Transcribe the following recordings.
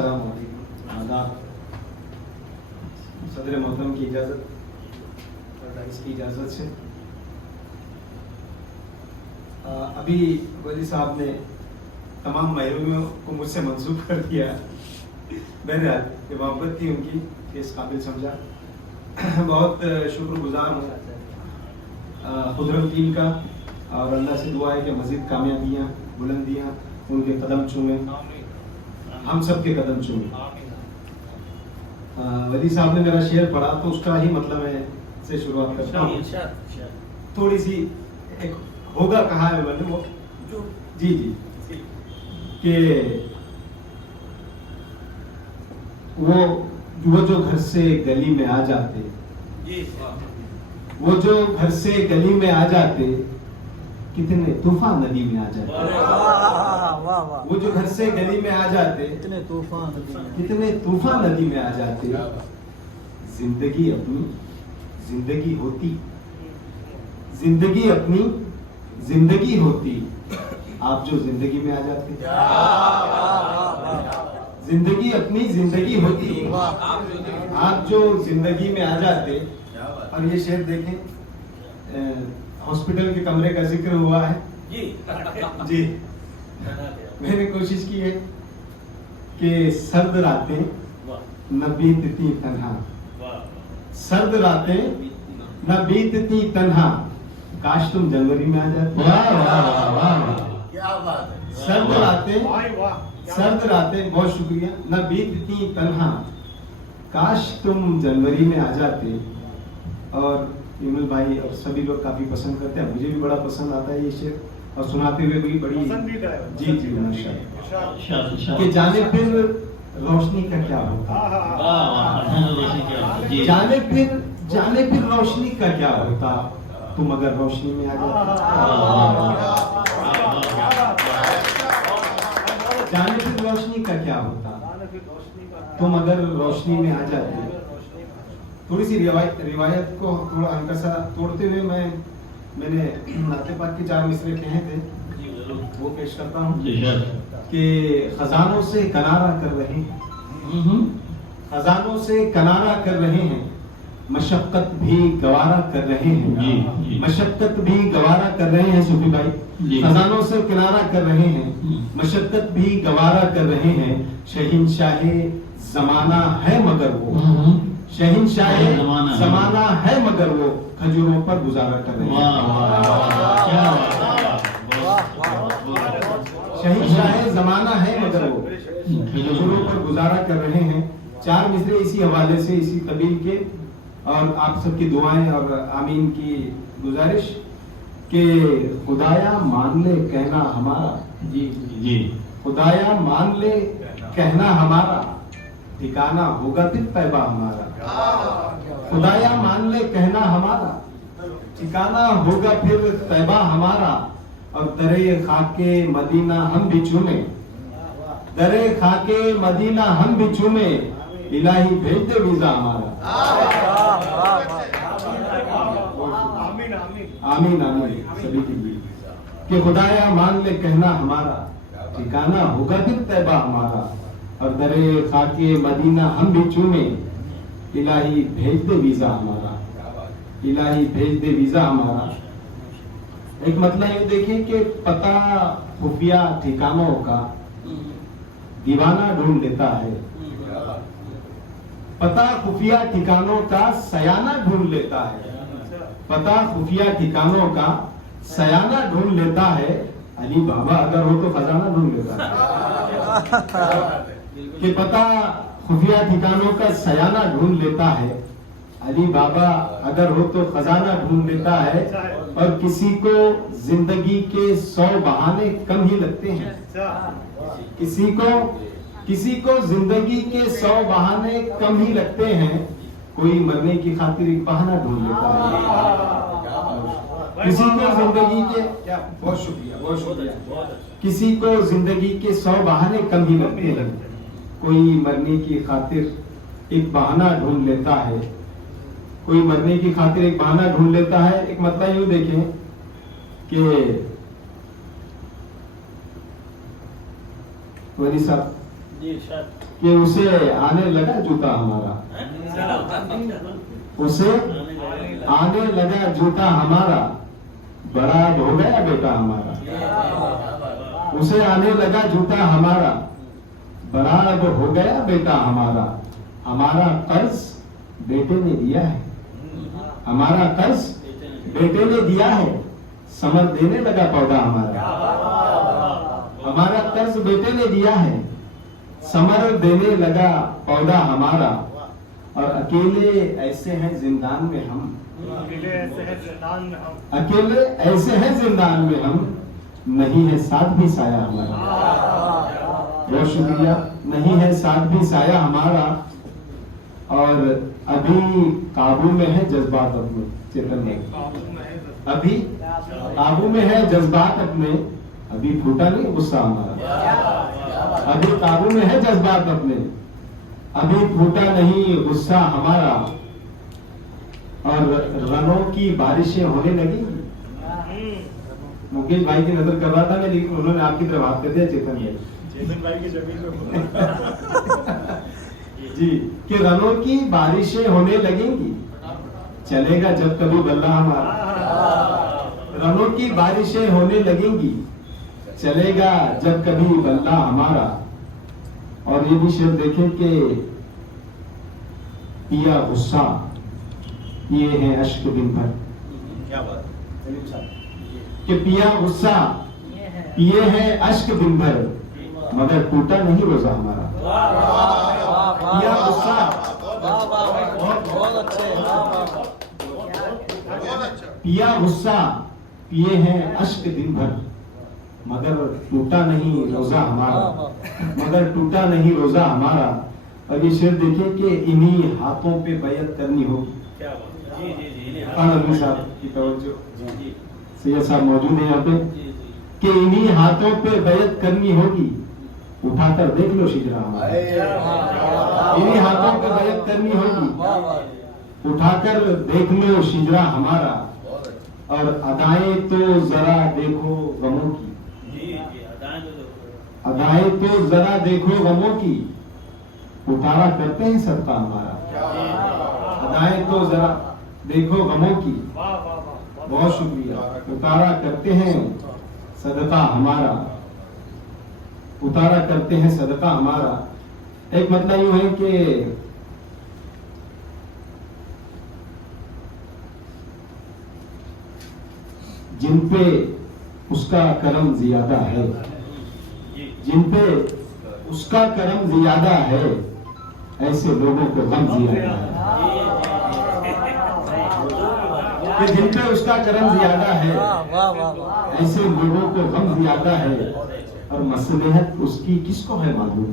आदाब। सदर मोहतरम की इजाज़त और राइस की इजाज़त से अभी वली साहब ने तमाम महरूमियों को मुझसे मंसूब कर दिया। बहरहाल ये मोहब्बत थी उनकी कि इस काबिल समझा। बहुत शुक्रगुजार हूँ खुदरतीन का और अल्लाह से दुआ है कि मज़ीद कामयाबियाँ बुलंदियाँ उनके कदम चूमें, हम सब के कदम चूमें। वली साहब ने मेरा शेर पढ़ा तो उसका ही मतलब है से शुरुआत करता हूँ। थोड़ी सी एक होगा कहा है मैंने वो जी कि वो जो घर से गली में आ जाते, वो जो घर से गली में आ जाते, कितने तूफान नदी में आ जाते। वो जो घर से गली में आ जाते, कितने तूफान नदी में आ जाते। जिंदगी अपनी जिंदगी होती, जिंदगी अपनी जिंदगी होती, आप जो जिंदगी में आ जाते। जिंदगी अपनी जिंदगी होती, आप जो जिंदगी में आ जाते। और ये शेर देखें, हॉस्पिटल के कमरे का जिक्र हुआ है जी। मैंने कोशिश की है कि सर्द रातें न बीतती तन्हा, सर्द रातें न बीतती तन्हा, काश तुम जनवरी में आ जाते। क्या बात है। सर्द रातें बहुत शुक्रिया, न बीतती तन्हा, काश तुम जनवरी में आ जाते। और विमल भाई और सभी लोग काफी पसंद करते हैं, मुझे भी बड़ा पसंद आता है ये शेर और सुनाते हुए भी बड़ी जी जी माशाल्लाह। कि जाने फिर रोशनी का क्या होता, जाने फिर रोशनी का क्या होता, तुम अगर रोशनी में आ जाते। जाने फिर रोशनी का क्या होता, तुम अगर रोशनी में आ जाते। थोड़ी सी रिवायत को थोड़ा हल्का सा तोड़ते हुए मैंने नाते पाक के 4 मिसरे कहे थे, वो पेश करता हूँ कि खजानों से किनारा कर रहे हैं, खजानों से किनारा कर रहे हैं, मशक्कत भी गवारा कर रहे हैं, मशक्कत भी गवारा कर रहे हैं। सूफी भाई, खजानों से किनारा कर रहे हैं, मशक्कत भी गवारा कर रहे हैं। शहंशाहे ज़माना है मगर वो, शहंशाहे ज़माना है मगर वो, खजूरों पर गुजारा कर रहे हैं। शहंशाहे ज़माना है मगर वो, खजूरों पर गुजारा कर रहे हैं। 4 मिसरे इसी हवाले से, इसी कबील के, और आप सबकी दुआएं और आमीन की गुजारिश कि खुदाया मान ले कहना हमारा, जी खुदाया मान ले कहना हमारा, ठिकाना होगा फिर तैबा हमारा। खुदाया मान ले कहना हमारा, ठिकाना होगा फिर तैबा हमारा। और दरे खाके मदीना हम भी चूमे, दरे खाके मदीना हम भी चूमे, इलाही भेज दे वीजा हमारा। आमीन आमीन सभी की भी कि खुदाया मान ले कहना हमारा, ठिकाना होगा फिर तैबा हमारा। और दरे खाके मदीना हम भी चूमे, इलाही भेज दे वीजा हमारा, इलाही भेज दे वीजा हमारा। एक मतलब ये देखिए कि पता खुफिया ठिकानों का दीवाना ढूंढ लेता है, पता खुफिया ठिकानों का सयाना ढूंढ लेता है, पता खुफिया ठिकानों का सयाना ढूंढ लेता है। अली बाबा अगर हो तो खजाना ढूंढ लेता है। कि पता खुफिया ठिकानों का सयाना ढूंढ लेता है, अली बाबा अगर हो तो खजाना ढूंढ लेता है। और किसी को जिंदगी के 100 बहाने कम ही लगते हैं, किसी को जिंदगी के 100 बहाने कम ही लगते हैं। कोई मरने की खातिर एक बहाना ढूंढ लेता है। किसी को जिंदगी के बहुत शुक्रिया, किसी को जिंदगी के 100 बहाने कम ही लगते हैं। कोई मरने की खातिर एक बहाना ढूंढ लेता है, कोई मरने की खातिर एक बहाना ढूंढ लेता है। एक मतलब यूं देखें कि वली साहब जी सर कि उसे आने लगा जूता हमारा, उसे आने लगा जूता हमारा, बड़ा हो गया बेटा हमारा। उसे आने लगा जूता हमारा, बड़ा अब हो गया बेटा हमारा। हमारा कर्ज बेटे ने दिया है, हमारा कर्ज बेटे ने दिया है, समर देने लगा पौधा हमारा। हमारा कर्ज बेटे ने दिया है, समर देने लगा पौधा हमारा। और अकेले ऐसे हैं जिंदान में हम, अकेले ऐसे हैं जिंदान में हम, अकेले ऐसे हैं जिंदान में हम, नहीं है साथ भी साया हमारा। बहुत शुक्रिया। नहीं है साथ भी साया हमारा। और अभी काबू में है जज्बात अपने, चेतन में अभी काबू में है जज्बात अपने, अभी फूटा नहीं गुस्सा हमारा। अभी काबू में है जज्बात अपने, अभी फूटा नहीं गुस्सा हमारा। और रनों की बारिशें होने लगी। मुकेश भाई की नजर कर रहा था मैं, लेकिन उन्होंने आपकी तरफ हाथ कर दिया चेतन भाई की जमीन में जी, कि रनों की बारिशें होने लगेंगी, चलेगा जब कभी बल्ला हमारा। रनों की बारिशें होने लगेंगी, चलेगा जब कभी बल्ला हमारा। और ये भी शेर देखें कि पिया गुस्सा ये है अश्क दिन भर। क्या बात कि पिया गुस्सा पिए हैं अश्क दिन भर, मगर टूटा नहीं रोजा हमारा। पिया गुस्सा पिया गुस्सा पिए हैं अश्क दिन भर, मगर टूटा नहीं रोजा हमारा, मगर टूटा नहीं रोजा हमारा। और ये शेर देखिए कि इन्हीं हाथों पे बैयत करनी होगी। साहब की तवज्जो, सैयद साहब मौजूद है यहाँ पे, कि इन्हीं हाथों पे बैयत करनी होगी। उठाकर देख लो शिजरा हमारा, इन्हीं हाथों पे बैयत करनी होगी। उठाकर देख लो शिजरा हमारा। और अदाएं तो जरा देखो गमों की, अदाएं तो जरा देखो गमों की, उतारा करते हैं सदका हमारा। अदाएं तो जरा देखो गमों की, बहुत शुक्रिया, उतारा करते हैं सदका हमारा, उतारा करते हैं सदका हमारा। एक मतलब यूं है कि जिन पे उसका करम ज्यादा है, जिन पे उसका करम ज्यादा है, ऐसे लोगों को गम ज्यादा है। कि जिन पे उसका करम ज्यादा है, ऐसे लोगों को गम ज्यादा है। और मसलहत उसकी किसको है मालूम,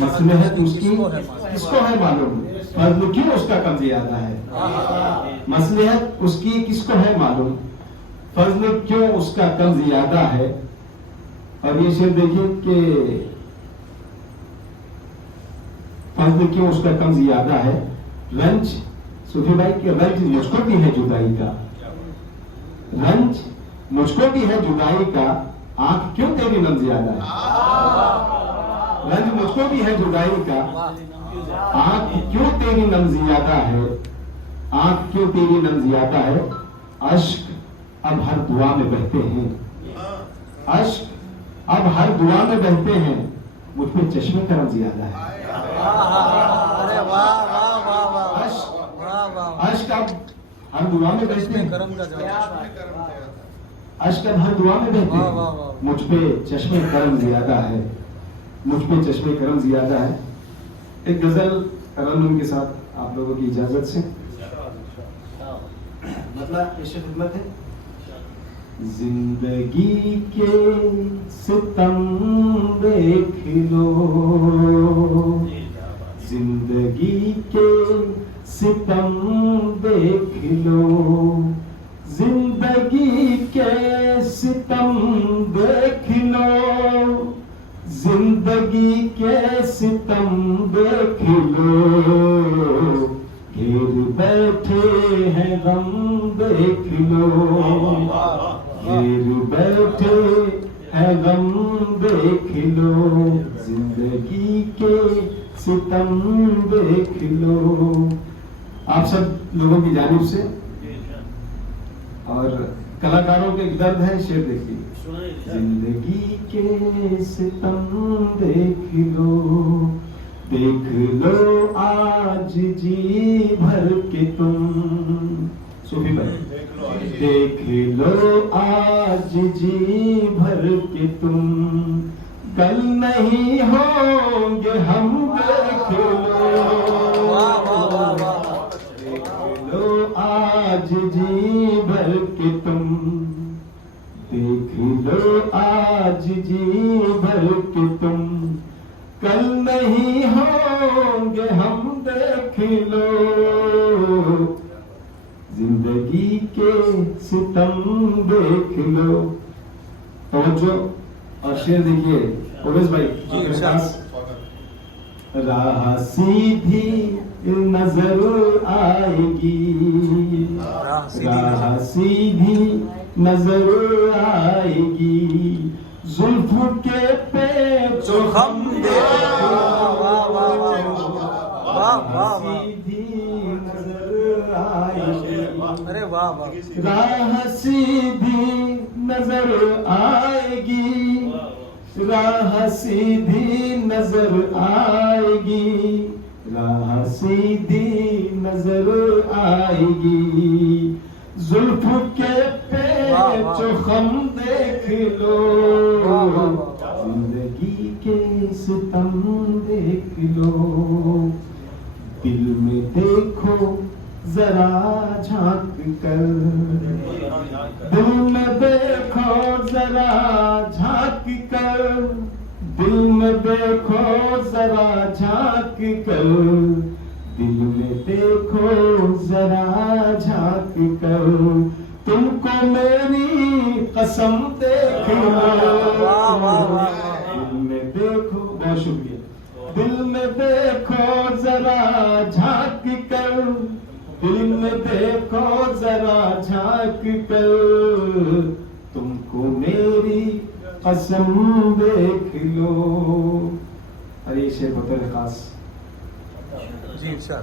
मसलहत उसकी किसको है मालूम, फर्ज क्यों उसका कम ज्यादा है। मसलहत उसकी किसको है मालूम, फर्ज क्यों उसका कम ज्यादा है। और ये शेर देखिए कि फर्ज क्यों उसका कम ज्यादा है। रंज सूफी भाई के रंज मुझको भी है जुदाई का, रंज मुझको भी है जुदाई का, आंख क्यों तेरी नम ज्यादा है। रंज मुझको भी है जुदाई का, आंख क्यों तेरी नम ज्यादा है, आंख क्यों तेरी नम ज्यादा है। अश्क अब हर दुआ में बहते हैं, अश्क अब हर दुआ में बहते हैं, मुझ पे चश्मे करम ज्यादा है। अश्क अब हर दुआ में बहते हैं, अश्क अब हर दुआ में बहते हैं, मुझ पे चश्मे करम ज्यादा है, मुझ पे चश्मे करम ज्यादा है। एक गजल तरन्नुम के साथ आप लोगों की इजाजत से, मतलब पेश खिदमत है। जिंदगी के सितम देख लो, जिंदगी के सितम देख लो, जिंदगी के सितम देख लो, जिंदगी के सितम देख लो, घेर बैठे हैं गम देख लो, घेर बैठे है गम देख लो, जिंदगी के सितम देख लो। आप सब लोगों की जानिब से और कलाकारों के एक दर्द है, शेर देखिए। जिंदगी के सितम देख लो, देख लो आज जी भर के तुम। सूफी भाई, देख लो आज जी भर के तुम, कल नहीं होंगे हम, देख लो। देख लो आज जी भर के तुम, देख लो आज जी भर के तुम, कल नहीं होंगे हम, देख लो। जिंदगी के सितम देख लो। तवज्जो और शेर देखिए ओवैस भाई जो मेरे पास। राह सीधी नजर आएगी, राह सीधी नजर आएगी, जुल्फ के पेच हम देखो, सीधी नजर आएगी। अरे वाह वाह। राह सीधी नजर आएगी, राह सीधी नजर आएगी, राह सीधी नजर आएगी, जुल्फ के पेच हम देख लो, जिंदगी के सितम देख लो। दिल में देखो जरा झांक कर, दिल में देखो जरा झांक कर, दिल में देखो जरा झांक कर, दिल में देखो जरा झांक कर, तुमको मेरी कसम देख लो। दिल में देखो, बहुत शुक्रिया। दिल में देखो जरा झांक कर, दिल में देखो जरा झांक कर, तुमको मेरी कसम देख लो। अरे ये शेर होते हैं खास। जी सर।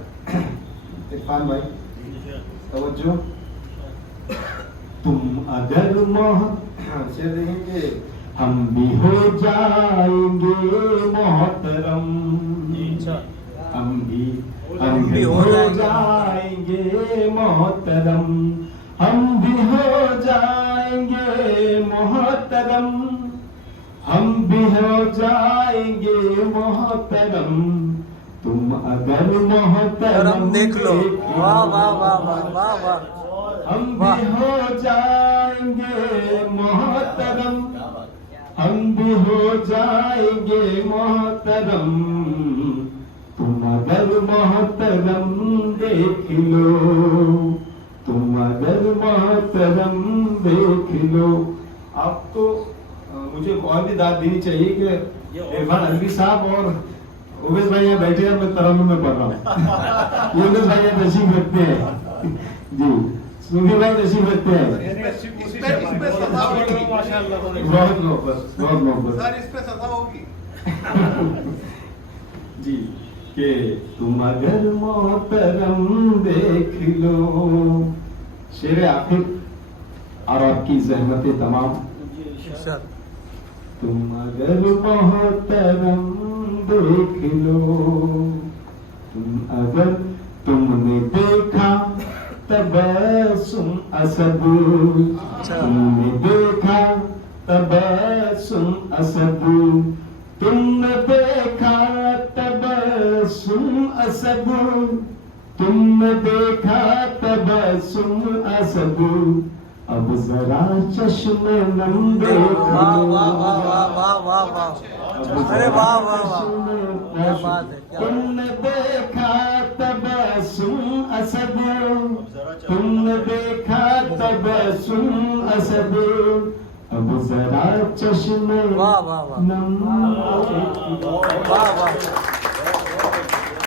इरफान भाई तवज्जो। तुम अगर शेर देखेंगे, हम भी हो जाएंगे मोहतरम, हम भी हो जाएंगे मोहतरम, हम भी हो जाएंगे मोहतरम, हम भी हो जाएंगे मोहतरम, तुम अगर मोहतरम देख लो। वाह वाह वाह वाह वाह वाह। हम भी हो जाएंगे मोहतरम, हम भी हो जाएंगे मोहतरम, तुम अगर मोहतरम देख लो, तुम अगर मोहतरम देख लो। आपको मुझे और भी दाद देनी चाहिए कि इरफान अलवी साहब और ओवैस भाई यहाँ बैठे हैं, मैं तरन्नुम में पढ़ रहा हूँ। ओवैस भाई यहाँ तशरीफ रखते हैं जी, सूफी भाई तशरीफ रखते हैं। बहुत मोहब्बत, बहुत मोहब्बत सर, इस पे सजा होगी जी। कि तुम अगर मोहतरम देख लो, शेर आखिर और आपकी जहमतें तमाम। तुम अगर मोहतरम देख लो, तुम अगर तुमने देखा तबस्सुम असद, तुमने देखा तबस्सुम असद, तुमने देखा तबस्सुम असद, तुमने देखा तबस्सुम असद, अब जरा चश्मे नम देखो। अरे वाह वाह वाह, क्या बात है, क्या तुमने देखा तबस्सुम असद, तुमने देखा तबस्सुम असद, अब जरा चश्मे वाह वाह वाह नम देखो। वाह वाह।